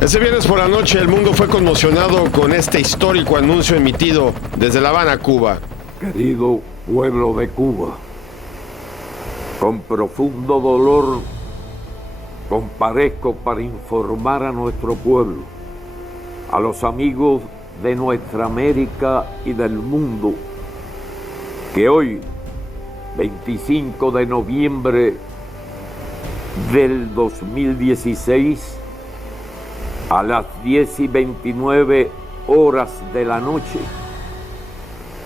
Ese viernes por la noche el mundo fue conmocionado con este histórico anuncio emitido desde La Habana, Cuba. Querido pueblo de Cuba, con profundo dolor comparezco para informar a nuestro pueblo, a los amigos de nuestra América y del mundo, que hoy, 25 de noviembre del 2016, a las 10:29 de la noche,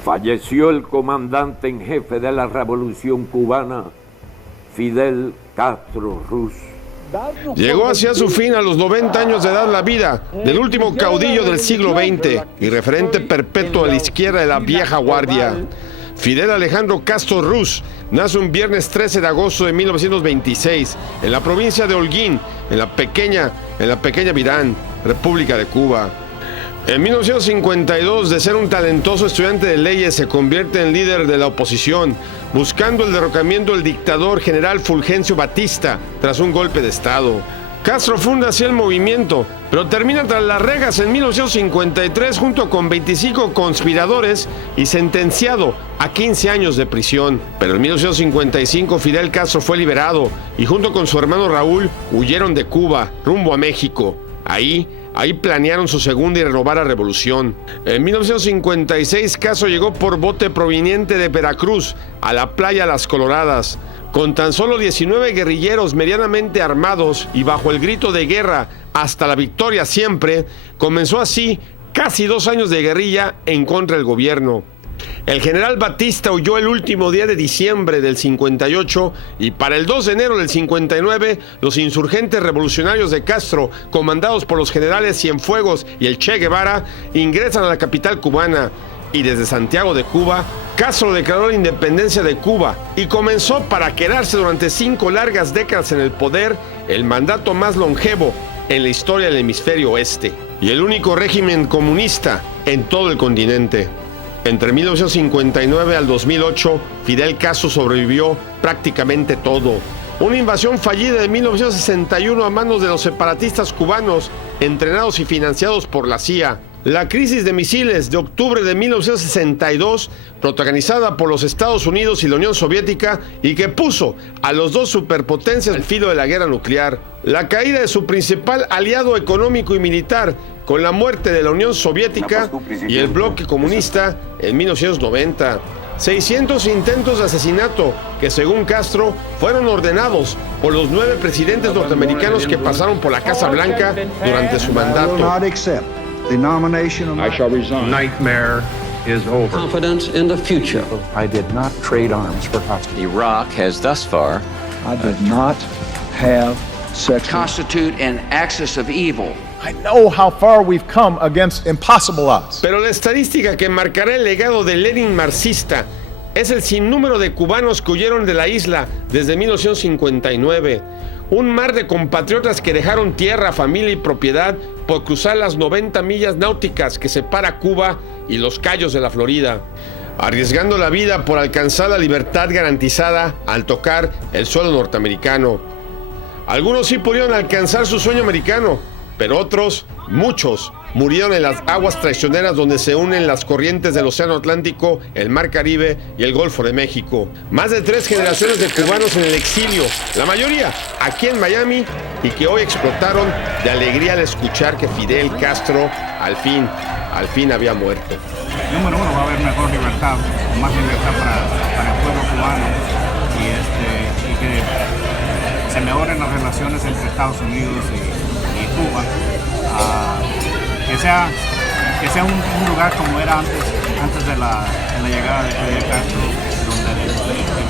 falleció el comandante en jefe de la Revolución Cubana, Fidel Castro Ruz. Llegó hacia su fin a los 90 años de edad la vida del último caudillo del siglo XX y referente perpetuo a la izquierda de la vieja guardia. Fidel Alejandro Castro Ruz nace un viernes 13 de agosto de 1926 en la provincia de Holguín, en la pequeña Virán, República de Cuba. En 1952, de ser un talentoso estudiante de leyes, se convierte en líder de la oposición, buscando el derrocamiento del dictador general Fulgencio Batista tras un golpe de Estado. Castro funda así el movimiento, pero termina tras las rejas en 1953 junto con 25 conspiradores y sentenciado a 15 años de prisión. Pero en 1955 Fidel Castro fue liberado y junto con su hermano Raúl huyeron de Cuba rumbo a México. Ahí planearon su segunda y renovada revolución. En 1956 Castro llegó por bote proveniente de Veracruz a la playa Las Coloradas. Con tan solo 19 guerrilleros medianamente armados y bajo el grito de guerra hasta la victoria siempre, comenzó así casi 2 años de guerrilla en contra del gobierno. El general Batista huyó el último día de diciembre del 58 y para el 2 de enero del 59 los insurgentes revolucionarios de Castro, comandados por los generales Cienfuegos y el Che Guevara, ingresan a la capital cubana. Y desde Santiago de Cuba, Castro declaró la independencia de Cuba y comenzó para quedarse durante 5 largas décadas en el poder, el mandato más longevo en la historia del hemisferio oeste y el único régimen comunista en todo el continente. Entre 1959 al 2008, Fidel Castro sobrevivió prácticamente todo. Una invasión fallida de 1961 a manos de los separatistas cubanos, entrenados y financiados por la CIA. La crisis de misiles de octubre de 1962, protagonizada por los Estados Unidos y la Unión Soviética, y que puso a los dos superpotencias al filo de la guerra nuclear. La caída de su principal aliado económico y militar, con la muerte de la Unión Soviética y el bloque comunista en 1990. 600 intentos de asesinato que, según Castro, fueron ordenados por los 9 presidentes norteamericanos que pasaron por la Casa Blanca durante su mandato. The nomination of I shall resign. Nightmare is over. Confidence in the future. I did not trade arms for hostage. Iraq has thus far. I did not have sex. Constitute an axis of evil. I know how far we've come against impossible odds. Pero la estadística que marcará el legado de Lenin marxista es el sinnúmero de cubanos que huyeron de la isla desde 1959. Un mar de compatriotas que dejaron tierra, familia y propiedad por cruzar las 90 millas náuticas que separa Cuba y los Cayos de la Florida, arriesgando la vida por alcanzar la libertad garantizada al tocar el suelo norteamericano. Algunos sí pudieron alcanzar su sueño americano, pero otros, muchos, murieron en las aguas traicioneras donde se unen las corrientes del Océano Atlántico, el Mar Caribe y el Golfo de México. Más de 3 generaciones de cubanos en el exilio, la mayoría aquí en Miami, y que hoy explotaron de alegría al escuchar que Fidel Castro al fin había muerto. Número 1, va a haber mejor libertad, más libertad para el pueblo cubano y que se mejoren las relaciones entre Estados Unidos y Cuba. Que sea un lugar como era antes de la llegada de Fidel Castro, donde el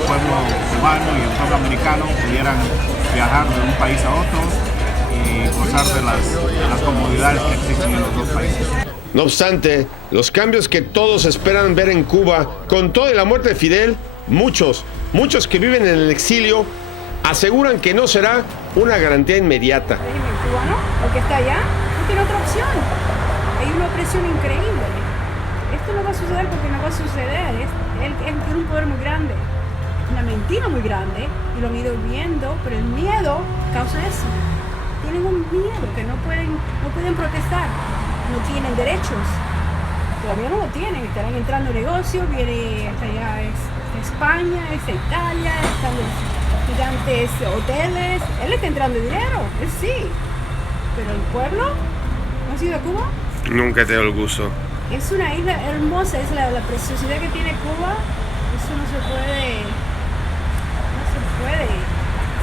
pueblo cubano y el pueblo americano pudieran viajar de un país a otro y gozar de las comodidades que existen en los dos países. No obstante, los cambios que todos esperan ver en Cuba, con toda la muerte de Fidel, muchos que viven en el exilio, aseguran que no será una garantía inmediata. El cubano, el que está allá, no tiene otra opción. Hay una presión increíble. Esto no va a suceder porque no va a suceder. Él tiene un poder muy grande, una mentira muy grande, y lo han ido viendo, pero el miedo causa eso. tienen un miedo que no pueden protestar, no tienen derechos. Todavía no lo tienen, estarán entrando negocios, viene hasta allá España, Italia, están los gigantes hoteles, él está entrando dinero, él sí, pero el pueblo, ¿no has ido a Cuba? Nunca he tenido el gusto. Es una isla hermosa, es la preciosidad que tiene Cuba, eso no se puede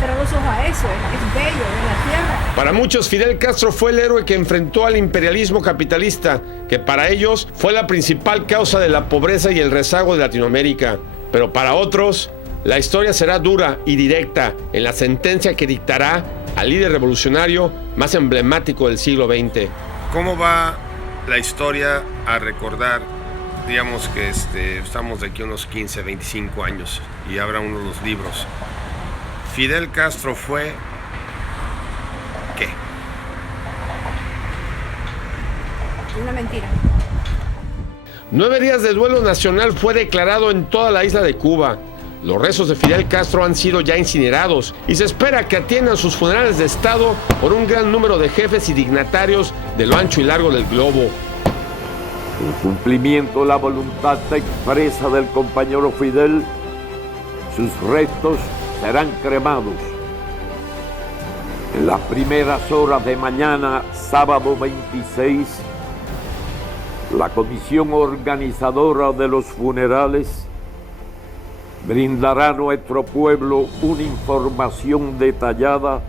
cerrar los ojos a eso, es bello, es la tierra. Para muchos, Fidel Castro fue el héroe que enfrentó al imperialismo capitalista, que para ellos fue la principal causa de la pobreza y el rezago de Latinoamérica. Pero para otros, la historia será dura y directa en la sentencia que dictará al líder revolucionario más emblemático del siglo XX. ¿Cómo va la historia a recordar? Digamos que estamos de aquí unos 15, 25 años y habrá uno de los libros. Fidel Castro fue... ¿qué? Una mentira. 9 días de duelo nacional fue declarado en toda la isla de Cuba. Los restos de Fidel Castro han sido ya incinerados y se espera que atiendan sus funerales de Estado por un gran número de jefes y dignatarios de lo ancho y largo del globo. En cumplimiento de la voluntad expresa del compañero Fidel, sus restos serán cremados. En las primeras horas de mañana, sábado 26, la comisión organizadora de los funerales brindará a nuestro pueblo una información detallada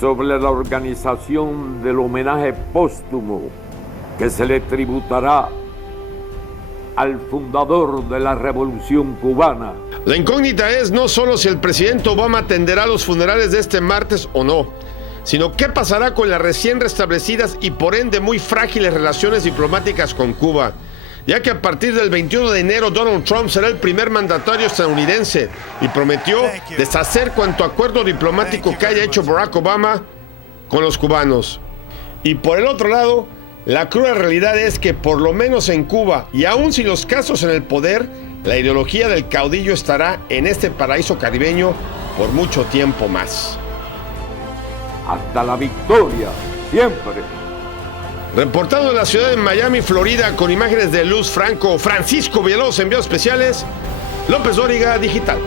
sobre la organización del homenaje póstumo que se le tributará al fundador de la Revolución Cubana. La incógnita es no solo si el presidente Obama atenderá los funerales de este martes o no, sino qué pasará con las recién restablecidas y por ende muy frágiles relaciones diplomáticas con Cuba, ya que a partir del 21 de enero Donald Trump será el primer mandatario estadounidense y prometió deshacer cuanto acuerdo diplomático que haya hecho Barack Obama con los cubanos. Y por el otro lado, la cruda realidad es que por lo menos en Cuba, y aún sin los casos en el poder, la ideología del caudillo estará en este paraíso caribeño por mucho tiempo más. Hasta la victoria, siempre. Reportando de la ciudad de Miami, Florida, con imágenes de Luz Franco, Francisco Villalobos, enviados especiales, López Dóriga Digital.